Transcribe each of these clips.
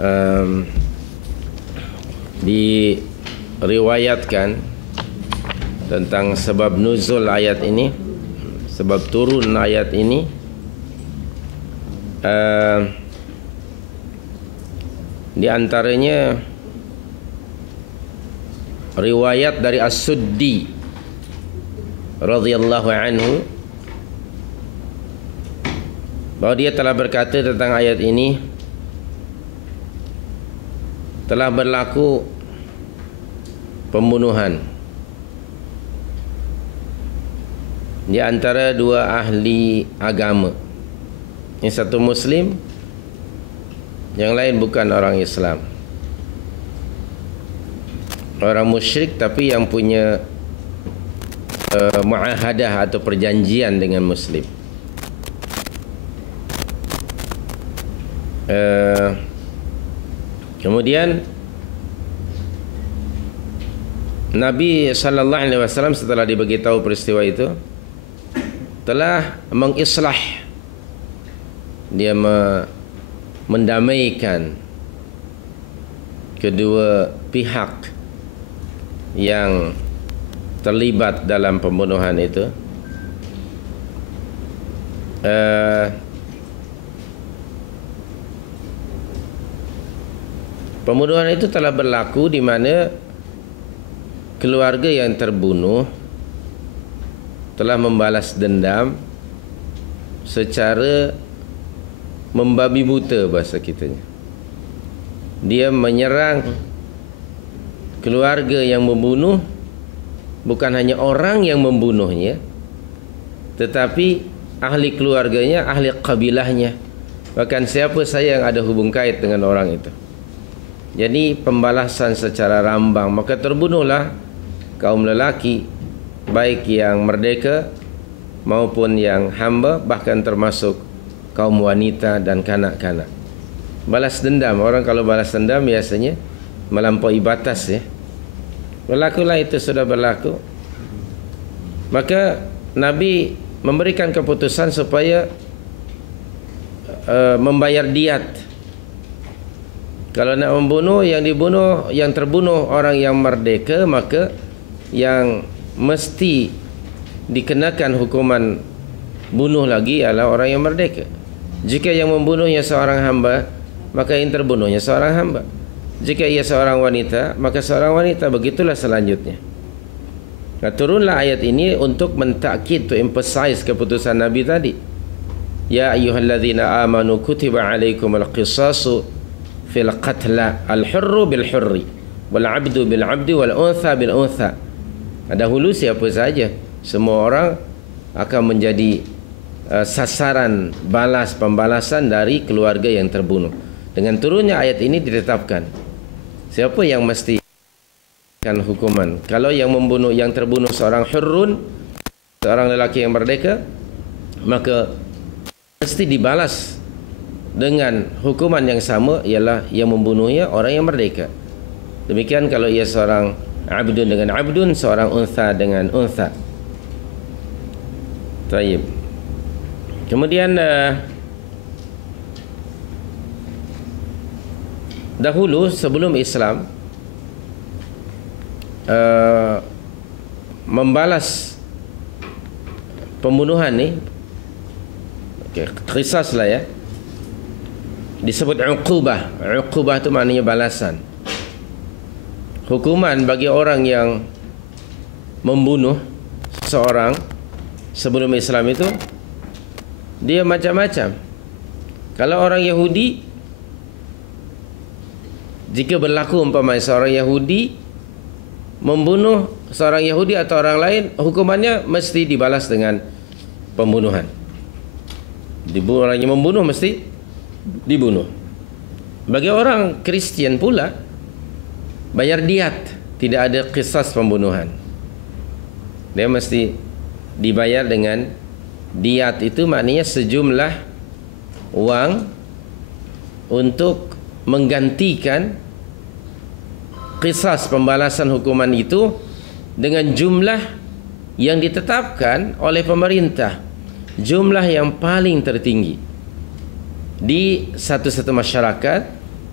um, diriwayatkan tentang sebab nuzul ayat ini, sebab turun ayat ini. Di antaranya riwayat dari As-Suddi radhiyallahu anhu bahwa dia telah berkata tentang ayat ini, telah berlaku pembunuhan di antara dua ahli agama, yang satu Muslim, yang lain bukan orang Islam, orang musyrik tapi yang punya muahadah atau perjanjian dengan Muslim. Kemudian Nabi sallallahu alaihi wasallam setelah diberitahu peristiwa itu telah mengislah, dia mendamaikan kedua pihak yang terlibat dalam pembunuhan itu. Pembunuhan itu telah berlaku di mana keluarga yang terbunuh telah membalas dendam secara membabi buta, bahasa kitanya. Dia menyerang keluarga yang membunuh, bukan hanya orang yang membunuhnya, tetapi ahli keluarganya, ahli kabilahnya, bahkan siapa saja yang ada hubung kait dengan orang itu. Jadi pembalasan secara rambang. Maka terbunuhlah kaum lelaki, baik yang merdeka maupun yang hamba, bahkan termasuk kaum wanita dan kanak-kanak. Balas dendam, orang kalau balas dendam biasanya melampaui batas, ya. Berlakulah itu, sudah berlaku. Maka Nabi memberikan keputusan supaya membayar diat. Kalau nak membunuh, yang dibunuh, yang terbunuh orang yang merdeka, maka yang mesti dikenakan hukuman bunuh lagi adalah orang yang merdeka. Jika yang membunuhnya seorang hamba, maka yang terbunuhnya seorang hamba. Jika ia seorang wanita, maka seorang wanita. Begitulah selanjutnya. Nah, turunlah ayat ini untuk mentakkid, to emphasize keputusan Nabi tadi. Ya ayyuhalladzina amanu kutiba alaikumul qisasu fil qatla, al-hurru bil hurri wal 'abdu bil 'abdi wal untha bil untha. Dahulu siapa saja, semua orang akan menjadi sasaran balas pembalasan dari keluarga yang terbunuh. Dengan turunnya ayat ini ditetapkan siapa yang mesti kan hukuman. Kalau yang membunuh, yang terbunuh seorang hurrun, seorang lelaki yang merdeka, maka mesti dibalas dengan hukuman yang sama, ialah yang membunuhnya orang yang merdeka. Demikian kalau ia seorang abdun dengan abdun, seorang untha dengan untha. Taib. Kemudian dahulu sebelum Islam membalas pembunuhan ni, qisas lah, ya, disebut uqubah. Uqubah itu maknanya balasan. Hukuman bagi orang yang membunuh seorang sebelum Islam itu dia macam-macam. Kalau orang Yahudi, jika berlaku umpamanya seorang Yahudi membunuh seorang Yahudi atau orang lain, hukumannya mesti dibalas dengan pembunuhan. Orang yang membunuh mesti dibunuh. Bagi orang Kristian pula, bayar diat, tidak ada qisas pembunuhan. Dia mesti dibayar dengan diat. Itu maknanya sejumlah uang untuk menggantikan qisas pembalasan hukuman itu dengan jumlah yang ditetapkan oleh pemerintah, jumlah yang paling tertinggi di satu-satu masyarakat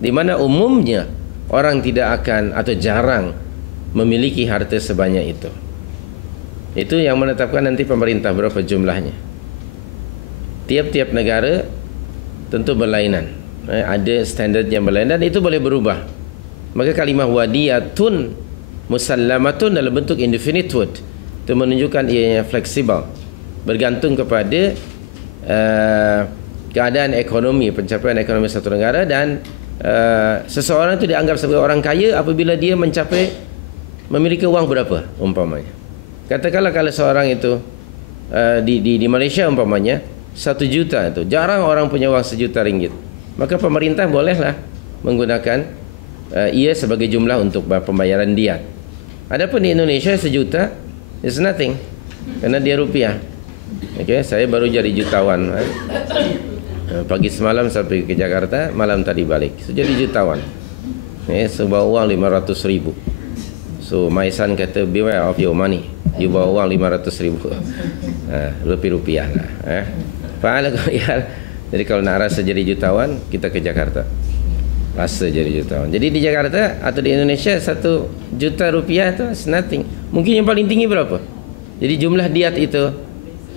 di mana umumnya orang tidak akan atau jarang memiliki harta sebanyak itu. Itu yang menetapkan nanti pemerintah berapa jumlahnya. Tiap-tiap negara tentu berlainan, ada standard yang berlainan, dan itu boleh berubah. Maka kalimah wadiyatun musallamatun dalam bentuk indefinite word itu menunjukkan ianya fleksibel, bergantung kepada keadaan ekonomi, pencapaian ekonomi satu negara, dan seseorang itu dianggap sebagai orang kaya apabila dia mencapai memiliki uang berapa umpamanya. Katakanlah kalau seorang itu di Malaysia umpamanya 1 juta, itu jarang orang punya uang 1 juta ringgit, maka pemerintah bolehlah menggunakan ia sebagai jumlah untuk pembayaran diat. Adapun di Indonesia 1 juta is nothing karena dia rupiah. Okay, saya baru jadi jutawan, pagi semalam sampai ke Jakarta, malam tadi balik, so jadi jutawan. Sebawa uang 500,000. So my son kata beware of your money, you bawa uang 500,000 rupiah lah. Jadi kalau nak rasa jadi jutawan, kita ke Jakarta, rasa jadi jutawan. Jadi di Jakarta atau di Indonesia 1 juta rupiah itu is nothing. Mungkin yang paling tinggi berapa? Jadi jumlah diat itu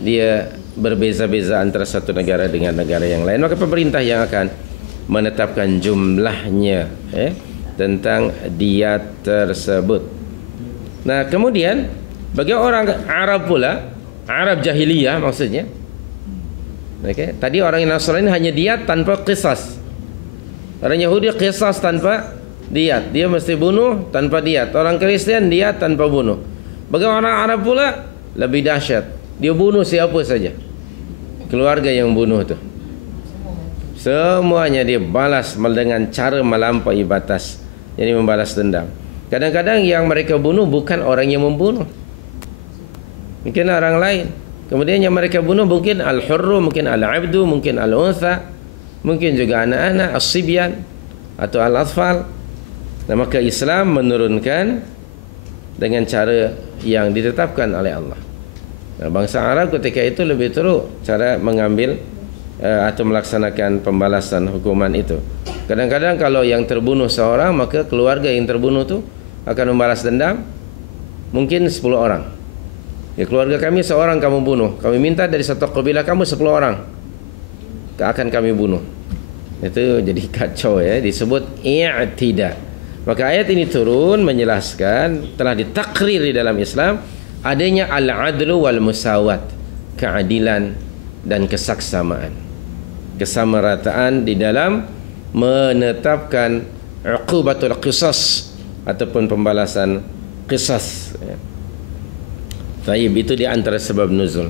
dia berbeza-beza antara satu negara dengan negara yang lain. Maka pemerintah yang akan menetapkan jumlahnya tentang diat tersebut. Nah, kemudian bagi orang Arab pula, Arab jahiliyah maksudnya, tadi orang yang Nasrani hanya diat tanpa qisas. Orang Yahudi qisas tanpa diat, dia mesti bunuh tanpa diat. Orang Kristen diat tanpa bunuh. Bagi orang Arab pula lebih dahsyat, dia bunuh siapa saja, keluarga yang bunuh itu semuanya dia balas dengan cara melampaui batas, jadi membalas dendam. Kadang-kadang yang mereka bunuh bukan orang yang membunuh, mungkin orang lain. Kemudian yang mereka bunuh mungkin al-hurru, mungkin al-abdu, mungkin al-untha, mungkin juga anak-anak, as-sibyan atau al-atfal. Nah, maka Islam menurunkan dengan cara yang ditetapkan oleh Allah. Nah, bangsa Arab ketika itu lebih teruk cara mengambil atau melaksanakan pembalasan hukuman itu. Kadang-kadang kalau yang terbunuh seorang, maka keluarga yang terbunuh itu akan membalas dendam mungkin 10 orang. Ya, keluarga kami seorang kamu bunuh, kami minta dari satu kabilah kamu 10 orang akan kami bunuh. Itu jadi kacau ya, disebut i'tida. Maka ayat ini turun menjelaskan, telah ditakrir di dalam Islam adanya al-adlu wal musawat, keadilan dan kesaksamaan, kesamarataan di dalam menetapkan uqubatul qisas ataupun pembalasan qisas. Taib, itu di antara sebab nuzul.